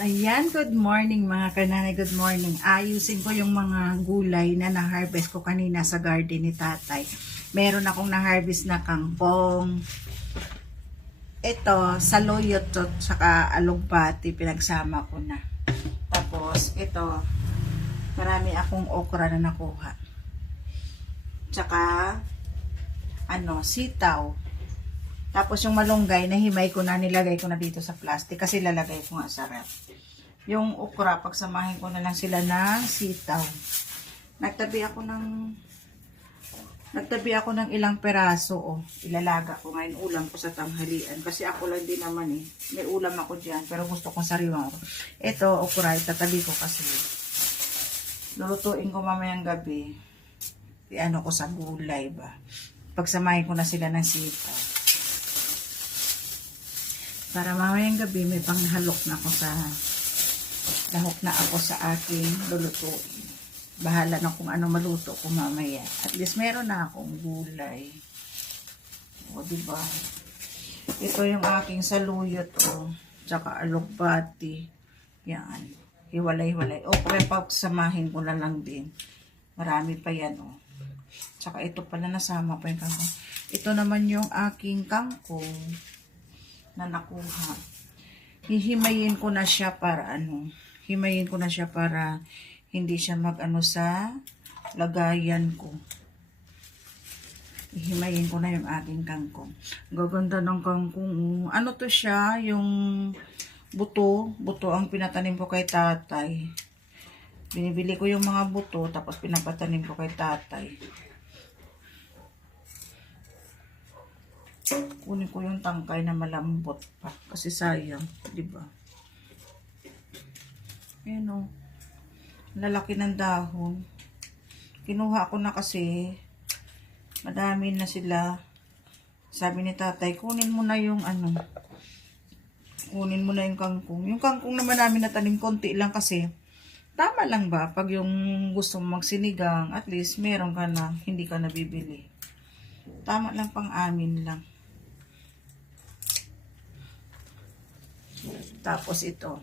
Ayan, good morning mga kananay, good morning. Ayusin ko yung mga gulay na na-harvest ko kanina sa garden ni tatay. Meron akong na-harvest na kangkong. Ito, saluyot to, saka alugbati, pinagsama ko na. Tapos, ito, marami akong okra na nakuha. Tsaka, sitaw. Tapos yung malunggay, nahimay ko na, nilagay ko na dito sa plastic kasi lalagay ko nga sa ref. Yung okra, pagsamahin ko na lang sila ng sitaw. Nagtabi ako ng ilang peraso, ilalaga ko ngayon ulam ko sa tanghalian. Kasi ako lang din naman may ulam ako dyan, pero gusto kong sariwa ako. Ito, okra, itatabi ko kasi. Lulutuin ko mamayang gabi. Ko sa gulay ba. Pagsamahin ko na sila ng sitaw. Para mamayang gabi may panghalok na ako sa aking lulutuin. Bahala na kung ano maluto ko mamaya. At least meron na akong gulay. O, diba? Ito yung aking saluyot, tsaka alugbati. Yan. Hiwalay-hiwalay. Kaya pagsamahin ko na lang din. Marami pa yan, Tsaka ito pala nasama pa yung kangkong. Ito naman yung aking kangkong na nakuha. Hihimayin ko na siya para hindi siya sa lagayan ko. Hihimayin ko na yung aking kangkong. Gaganda ng kangkong. Ano to siya? Yung buto ang pinatanim ko kay tatay. Binibili ko yung mga buto tapos pinapatanim ko kay tatay. Kunin ko yung tangkay na malambot pa. Kasi sayang, di ba? Ayan lalaki ng dahon. Kinuha ko na kasi madami na sila. Sabi ni tatay, kunin mo na yung kangkong. Yung kangkong naman namin natanim, konti lang kasi. Tama lang ba? Pag yung gusto mong magsinigang, at least meron ka na, hindi ka nabibili. Tama lang, pang amin lang. Tapos ito,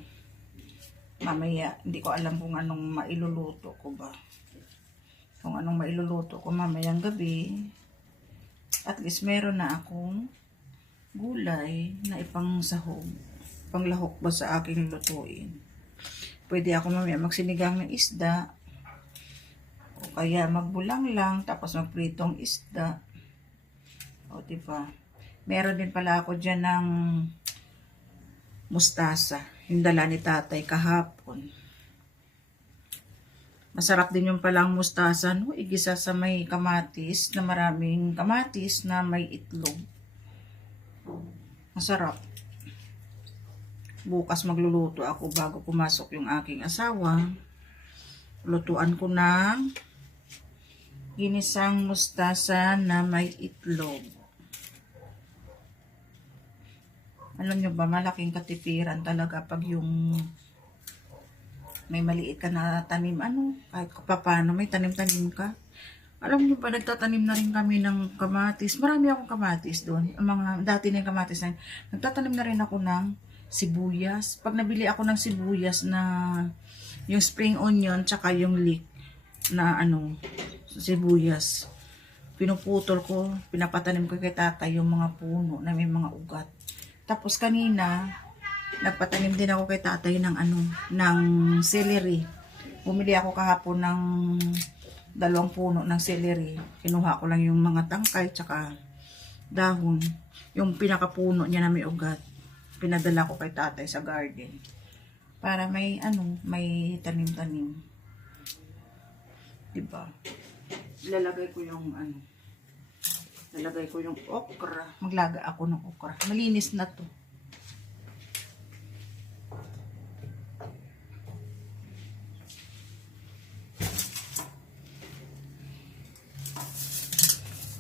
mamaya, hindi ko alam kung anong mailuluto ko ba. Kung anong mailuluto ko mamayang gabi. At least meron na akong gulay na ipang sahog. Panglahok ba sa aking lutuin. Pwede ako mamaya magsinigang ng isda. O kaya magbulang lang, tapos magpritong isda. O diba? Meron din pala ako dyan ng mustasa. Yung dala ni tatay kahapon. Masarap din yung palang mustasa, igisa sa may kamatis, na maraming kamatis na may itlog. Masarap. Bukas magluluto ako bago pumasok yung aking asawa. Lutuan ko ng ginisang mustasa na may itlog. Alam nyo ba, malaking katipiran talaga pag yung may maliit ka na tanim, kahit paano may tanim-tanim ka. Alam nyo ba, nagtatanim na rin kami ng kamatis. Marami akong kamatis doon. Ang mga dati na yung kamatis na yun. Nagtatanim na rin ako ng sibuyas. Pag nabili ako ng sibuyas na yung spring onion, tsaka yung leek na sibuyas, pinuputol ko, pinapatanim ko kay tatay yung mga puno na may mga ugat. Tapos kanina, nagpatanim din ako kay tatay ng celery. Bumili ako kahapon ng 2 puno ng celery. Kinuha ko lang yung mga tangkay tsaka dahon. Yung pinakapuno niya na may ugat. Pinadala ko kay tatay sa garden. Para may tanim-tanim. Diba? Lalagay ko yung okra. Maglaga ako ng okra. Malinis na to.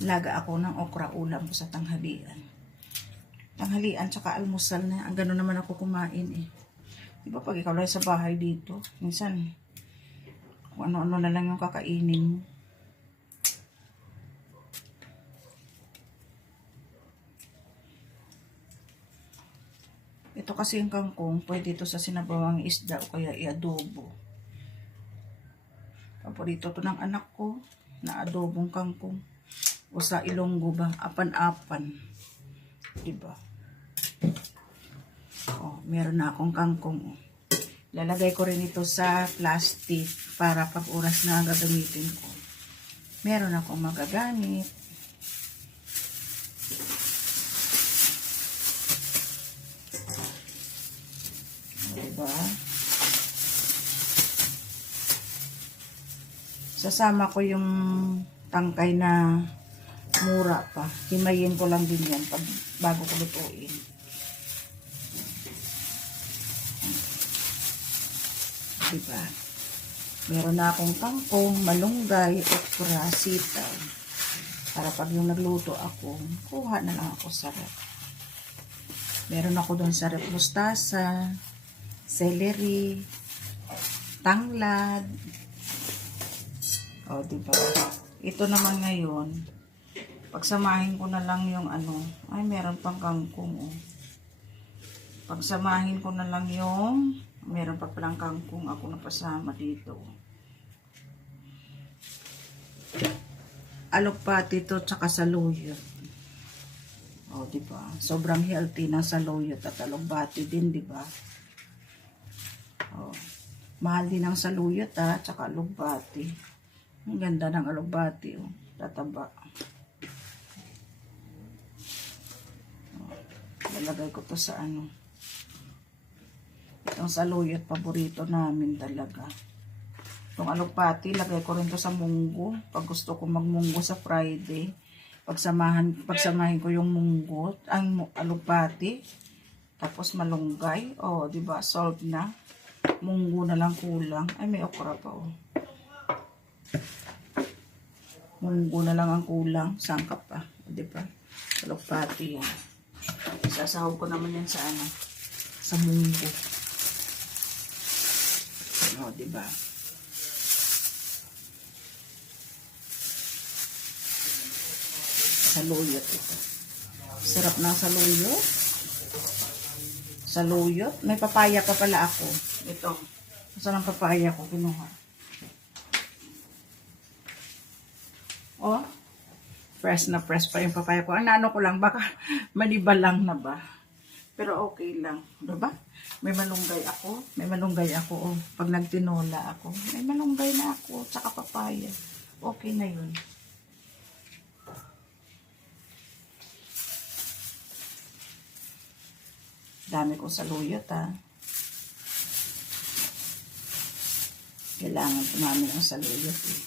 Laga ako ng okra ulam ko sa tanghalian. Tanghalian tsaka almusal na. Ang gano'n naman ako kumain Diba pag ikaw lang sa bahay dito, minsan kung ano-ano na lang yung kakainin mo. Ito Ito kasi yung kangkong, pwede ito sa sinabawang isda o kaya i-adobo. Paborito to ng anak ko na adobong kangkong. O sa Ilonggo ba, apan-apan. Diba? Oh, meron na akong kangkong. Oh. Lalagay ko rin ito sa plastic para pag oras na gagamitin ko. Meron akong magagamit. Diba? Sasama ko yung tangkay na mura pa. Himayin ko lang din yan pag bago ko lutuin. Diba? Meron na akong kangkong, malunggay, okra, sitaw. Para pag yung nagluto ako, kuha na lang ako sa rep. Meron ako doon sa rep mustasa, celery, tanglad. O, diba? Ito naman ngayon, pagsamahin ko na lang yung ano, ay meron pang kangkong. Oh. Pagsamahin ko na lang yung meron pa palang kangkong ako napasama dito. Alokpati to tsaka saluyot. O, diba? Sobrang healthy ng saluyot at alokpati din, diba? O, mahal din ang saluyot tsaka alokpati. Ang ganda ng alokpati, oh. Tataba. O, lalagay ko to sa ano. Itong saluyot, paborito namin talaga. Itong alokpati, lagay ko rin to sa munggo. Pag gusto ko magmunggo sa Friday, pagsamahin ko yung munggo, ang alokpati, tapos malunggay. O, diba? Solve na. Munggo na lang kulang. Ay, may okra pa, oh. Munggo na lang ang kulang. Sangkap pa. O, diba? Alokpati yan. Sasahog ko naman yan sa ano, sa munggo. O, diba? Saluyot ito. Sarap ng saluyot. Saluyot. May papaya pa pala ako. Ito. Saan ang papaya ko? Kinuha. O. Fresh na fresh pa yung papaya ko. Ang ano ko lang, baka manibal lang na ba? Pero okay lang. Diba? May malunggay ako. May malunggay ako. Oh. Pag nagtinola ako, may malunggay na ako. Tsaka papaya. Okay na yun. Dami kong saluyot, Kailangan tumami ang saluyot, eh.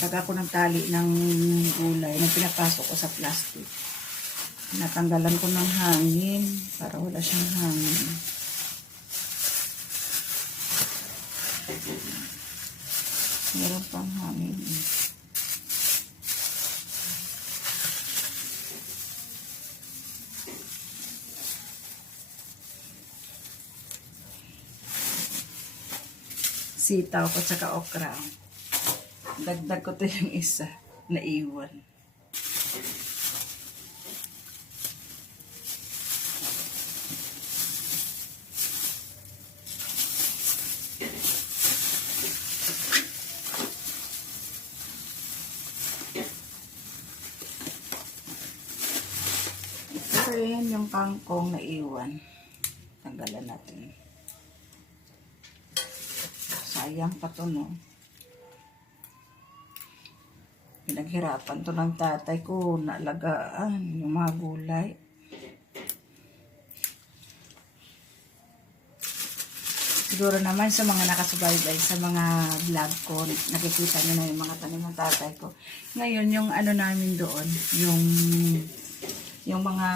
Taga ko ng tali ng gulay na pinapasok ko sa plastic. Natanggalan ko ng hangin para wala siyang hangin. Meron pang hangin. Sitaw ko tsaka okra. Dagdag ko to yung isa na iwan. Ito rin yung kangkong na iwan. Tanggalan natin. Sayang pa to, no? Pinaghirapan to ng tatay ko na alagaan yung mga gulay. Siguro naman sa mga nakasubaybay sa mga vlog ko, nakikita nyo na yung mga tanim ng tatay ko. Ngayon, yung ano namin doon, yung mga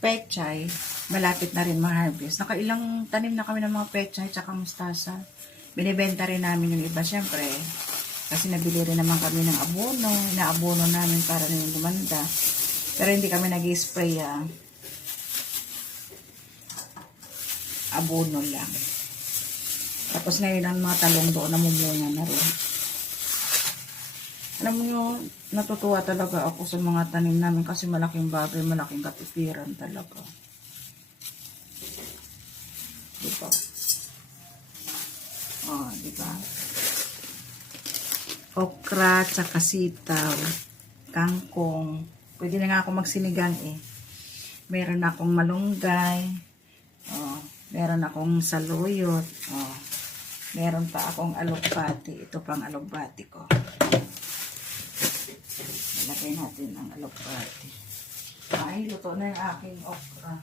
pechay, malapit na rin ma-harvest. Nakailang tanim na kami ng mga pechay tsaka mustasa. Binibenta rin namin yung iba, syempre. Kasi nabili rin naman kami ng abono. Inaabono namin para rin gumanda. Pero hindi kami nag-spray. abono lang. Tapos ngayon ang mga talong doon namumunga na rin. Alam mo yun, natutuwa talaga ako sa mga tanim namin kasi malaking bagay, malaking katipiran talaga. Diba? Oh, diba? Okra, tsaka sitaw, kangkong. Pwede na nga ako magsinigang eh. Meron akong malunggay. Oh, meron akong saluyot. Oh, meron pa akong alokbati. Ito pang alokbati ko. Ilagay natin ang alokbati. Ay, luto na yung aking okra.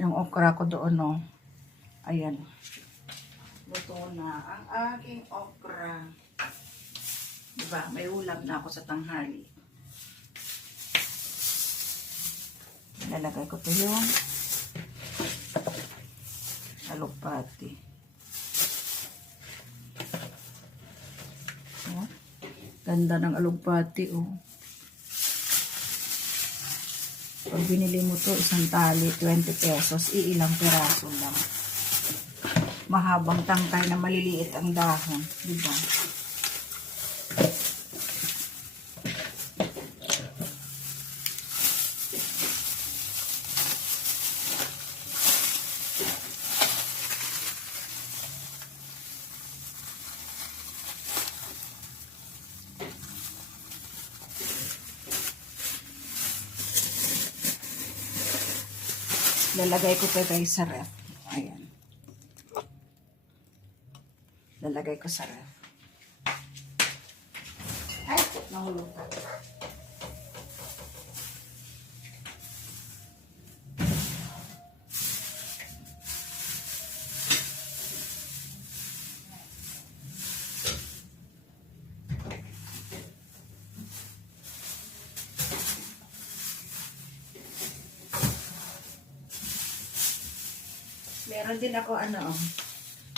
Yung okra ko doon, no. Ayan. Luto na ang aking okra. Diba? May ulam na ako sa tanghali. Lalagay ko to yung alokbati. Oh, ganda ng alokbati, oh. Pag binili mo to, isang tali, 20 pesos, iilang piraso lang. Mahabang tangkay na maliliit ang dahon, diba? Lalagay ko pa guys sa ref. Ayan. Lalagay ko sa ref. Ay, nahulog ka.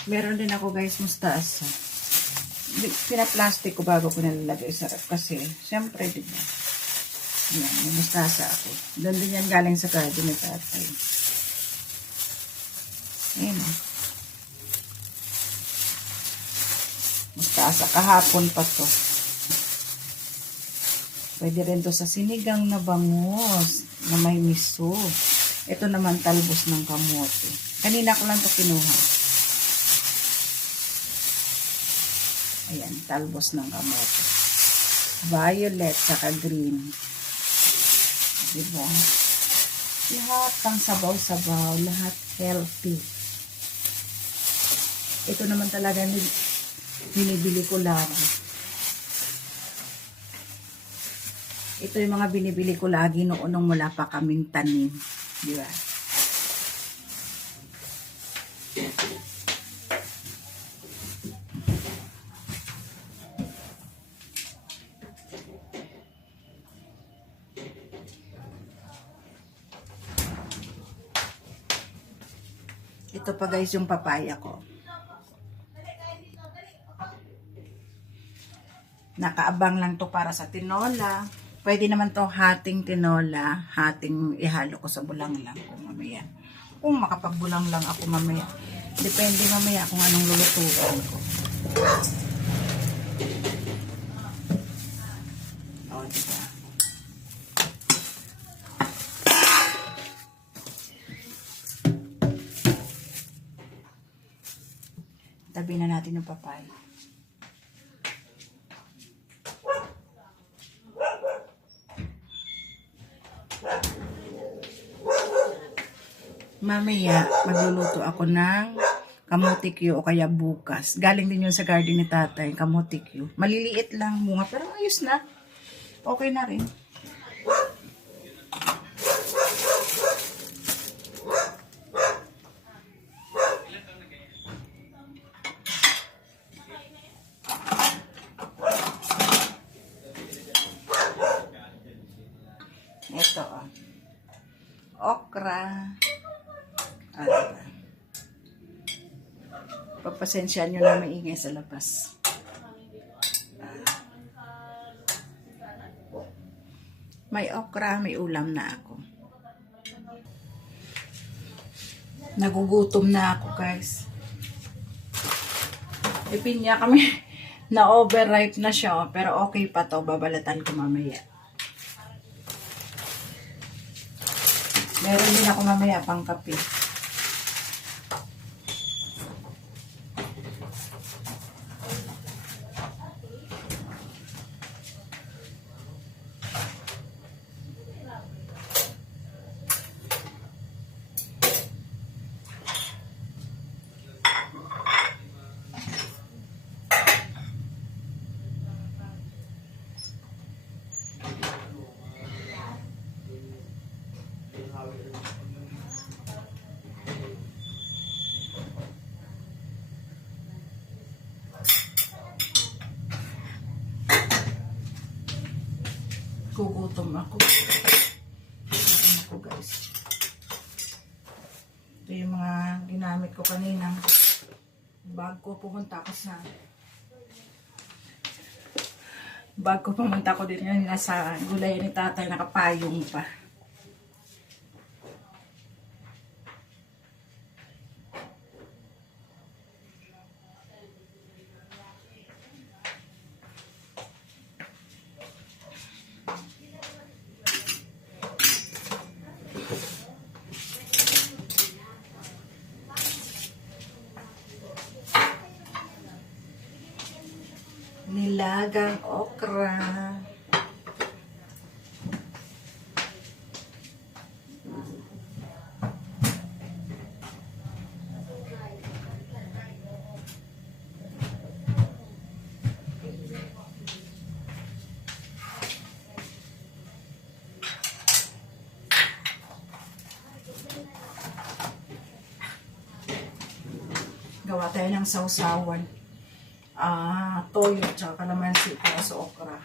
Meron din ako guys mustasa. Pinaplastic ko bago ko nalalagay sa ref kasi syempre diba. Yan, may mustasa ako. Doon din yan galing sa garden ni tatay. Ayan o. Mustasa, kahapon pa to. Pwede rin to sa sinigang na bangus na may miso. Ito naman talbos ng kamote. Kanina ko lang to kinuha. Ayan, talbos ng kamote. Violet, saka green. Diba? Lahat pang sabaw-sabaw, lahat healthy. Ito naman talaga binibili ko lagi. Ito yung mga binibili ko lagi noon nung wala pa kaming tanim. Diba? Ito pa guys yung papaya ko. Nakaabang lang to para sa tinola. Pwede naman to hating tinola, hating ihalo ko sa bulanglang kung mamaya. Kung makapagbulang lang ako mamaya. Depende mamaya kung anong lulutuin ko. O, diba? Tabi na natin yung papaya. Mamaya, magluluto ako ng kamote Q o kaya bukas. Galing din yun sa garden ni tatay, kamote Q. Maliliit lang bunga, pero ayos na. Okay na rin. Ito, okra. Pagpasensya nyo na maingay sa labas. May okra, may ulam na ako. Nagugutom na ako, guys. Ipinya kami na overripe na siya, oh. Pero okay pa to. Babalatan ko mamaya. Meron din ako mamaya pang kape. Gugutom ako. Gugutom ako, guys. Ito yung mga ginamit ko kanina. Bago pumunta ko din yan nasa gulay ni tatay, nakapayong pa. Nilagang okra. Gawa tayo ng sausawan. Toyo tsaka kalamansi para sa okra.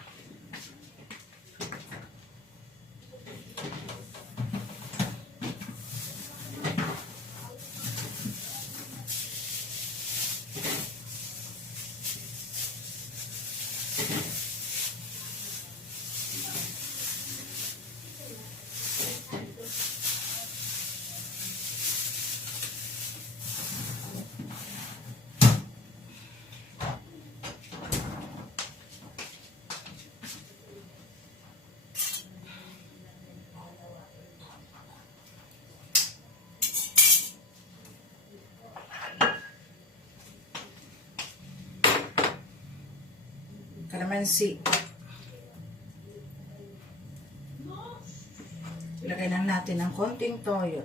Kalamansi. Ilagay lang natin ng konting toyo.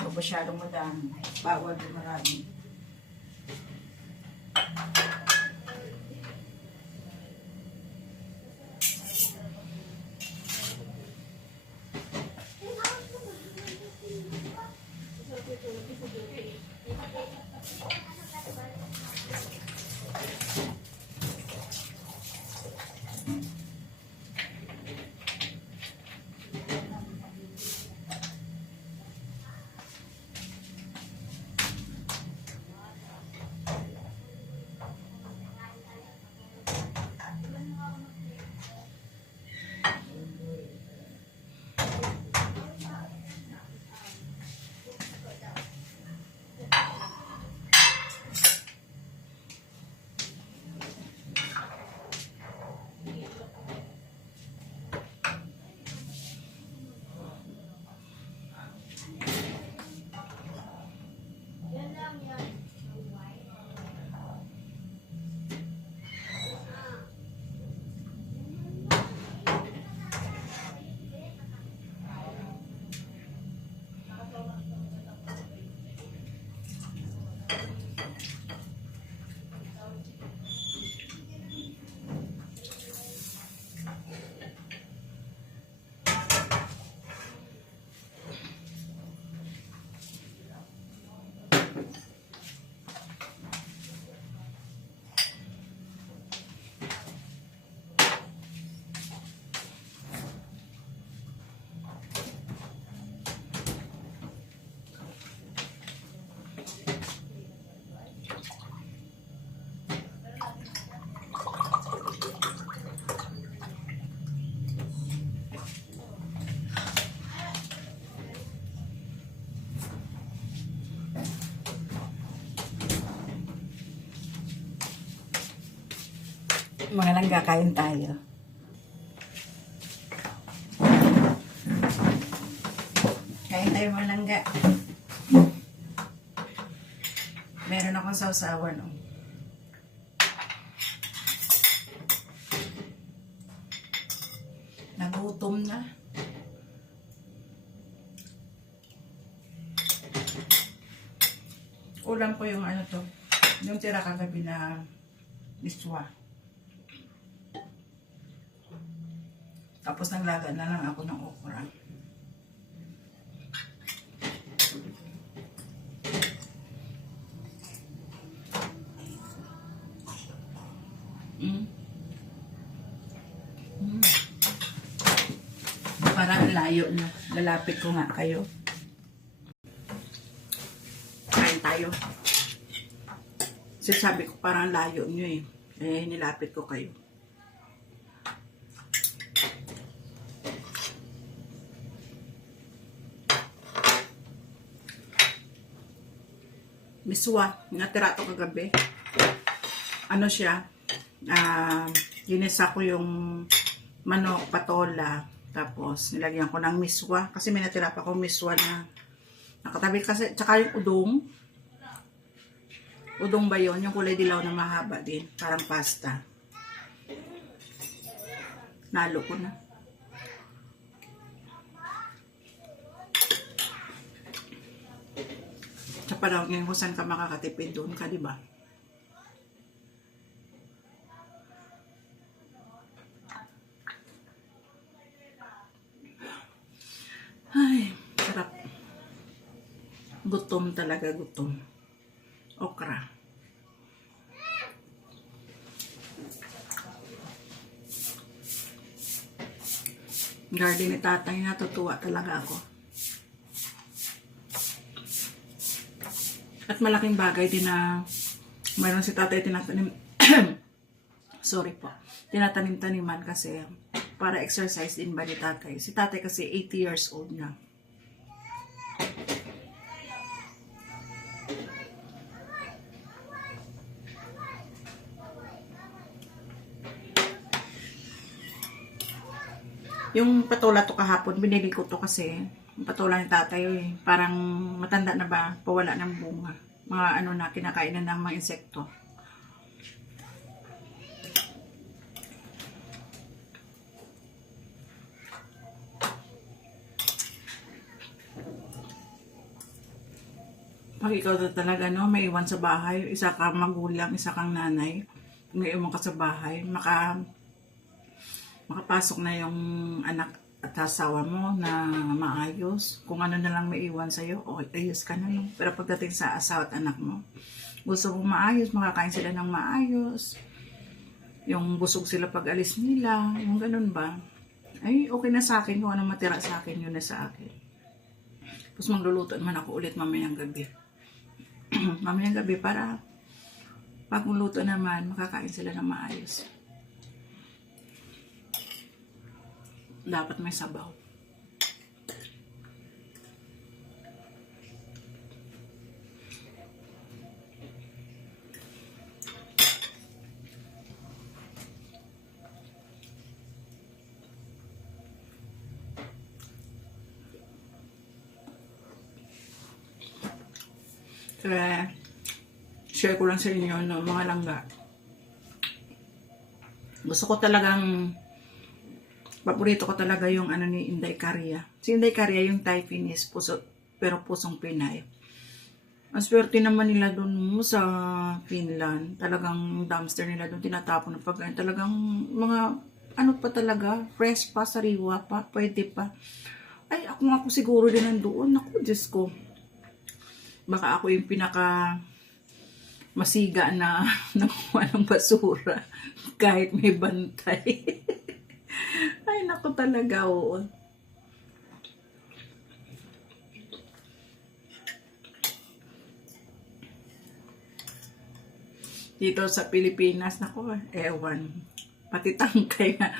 Huwag masyadong madami. Bawal din marami. Mga langga, kain tayo. Kain tayo mga langga. Meron akong sausawan, oh. Nagutom na. Ulam ko yung ano to. Yung tira kagabi na miswa. Tapos naglaga na lang ako ng okra. Parang layo na. Lalapit ko nga kayo. Kain tayo. Kasi sabi ko parang layo nyo eh. Eh, nilapit ko kayo. Miswa. Natira to kagabi. Ano siya? Ginisa ko yung manok, patola. Tapos, nilagyan ko ng miswa. Kasi may natira pa akong miswa na nakatabi kasi. Tsaka yung udong. Udong ba yun? Yung kulay dilaw na mahaba din. Parang pasta. Nalo ko na. Tsaka daw ngayon kung saan ka makakatipid doon ka, diba? Ay, sarap. Gutom talaga, gutom. Okra. Garden ni tatay, natutuwa talaga ako. At malaking bagay din na mayroon si tatay tinatanim. Sorry po. Tinatanim-taniman kasi para exercise din ba ni tatay. Si tatay kasi 80 years old na. Yung patola to kahapon, binili ko to kasi yung patola ni tatay, parang matanda na ba, pawala ng bunga. Mga ano na, kinakain na ng mga insekto. Pag ikaw talaga, no, may iwan sa bahay, isa kang magulang, isa kang nanay, may iwan ka sa bahay, makapasok na yung anak at asawa mo na maayos. Kung ano na lang may iwan sa'yo, okay, ayos ka na, no? Pero pagdating sa asawa at anak mo, gusto mo maayos, makakain sila ng maayos, yung busog sila pag alis nila, yung ganun ba? Ay, okay na sa akin, kung anong matira sa akin, yun na sa akin. Tapos magluluto naman ako ulit mamayang gabi. Mamayang gabi para pag luto naman, makakain sila ng maayos. Dapat may sabaw. Kaya, share ko lang sa inyo, no, mga langga. Gusto ko talagang, paborito ko talaga yung ano ni Inday Caria. Si Inday Caria yung Thai Finnish, pero pusong Pinay. Ang swerte naman nila doon sa Finland. Talagang dumpster nila doon, tinatapon ng pagkain. Talagang mga, ano pa talaga, fresh pa, sariwa pa, pwede pa. Ay, ako siguro din nandoon. Naku, Diyos ko. Baka ako yung pinaka masiga na nakuha ng basura kahit may bantay. Ay, naku talaga, oo. Dito sa Pilipinas, naku, ewan. Pati tangkay nga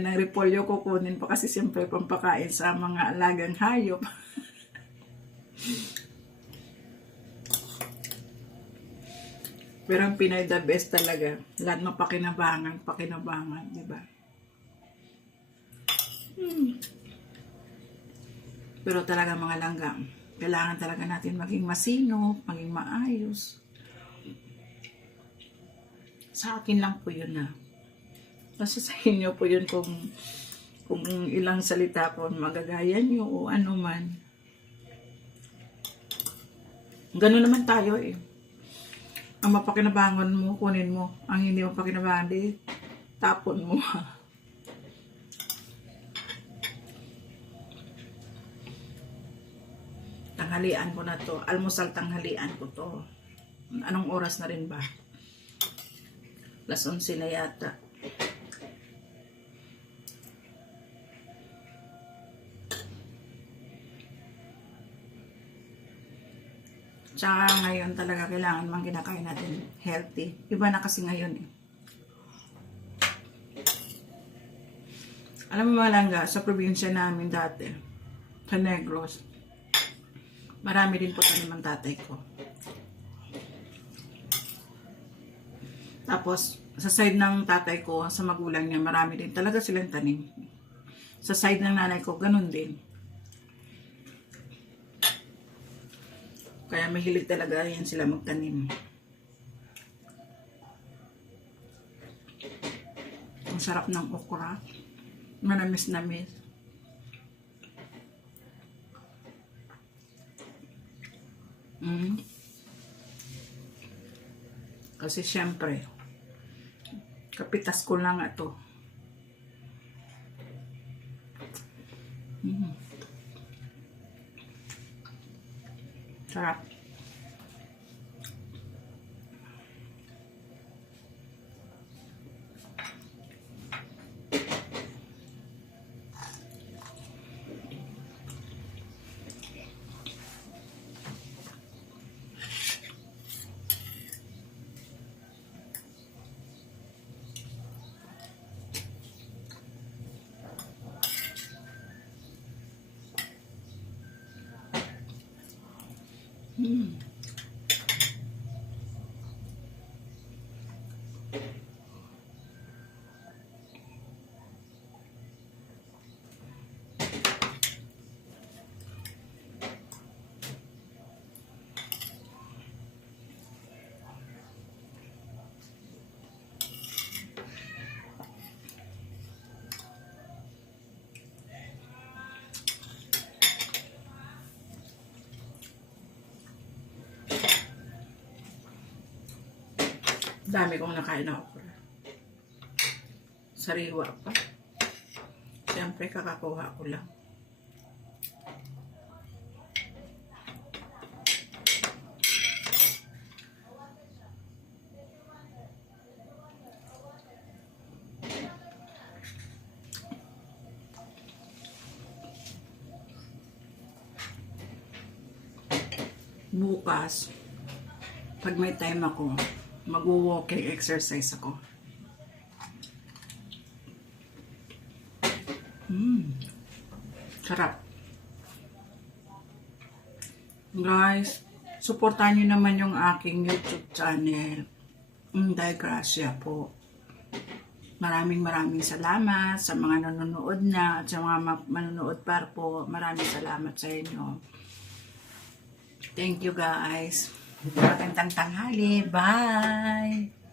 ng repolyo kukunin pa kasi siyempre pampakain sa mga alagang hayop. Pero ang Pinay the best talaga. Lahat pakinabangan, di ba? Pero talaga mga langga, kailangan talaga natin maging masinop, maging maayos. Sa akin lang po yun na. Kasi sa inyo po yun kung ilang salita po magagaya nyo o ano man. Ganun naman tayo eh. Ang mapakinabangan mo, kunin mo. Ang hindi mapakinabangan, tapon mo. Tanghalian ko na to. Almusal tanghalian ko to. Anong oras na rin ba? 11:00 na yata. Tsaka ngayon talaga kailangan mang kinakain natin healthy. Iba na kasi ngayon eh. Alam mo mga langga, sa probinsya namin dati, sa Negros, marami din po tanim ang tatay ko. Tapos, sa side ng tatay ko, sa magulang niya, marami din talaga silang tanim. Sa side ng nanay ko, ganun din. Kaya mahilig talaga yan sila magtanim. Ang sarap ng okra. Manamis-namis. Kasi syempre, kapitas ko lang ito. Sarap. Dami kong nakain na okra. Sariwa pa. Siyempre, kakakuha ko lang. Bukas, pag may time ako, mag-walking exercise ako. Sarap. Guys, supportahan nyo naman yung aking YouTube channel. Inday Gracia po. Maraming salamat sa mga nanonood na at sa mga manonood pa po. Maraming salamat sa inyo. Thank you guys. Magandang tanghali. Bye!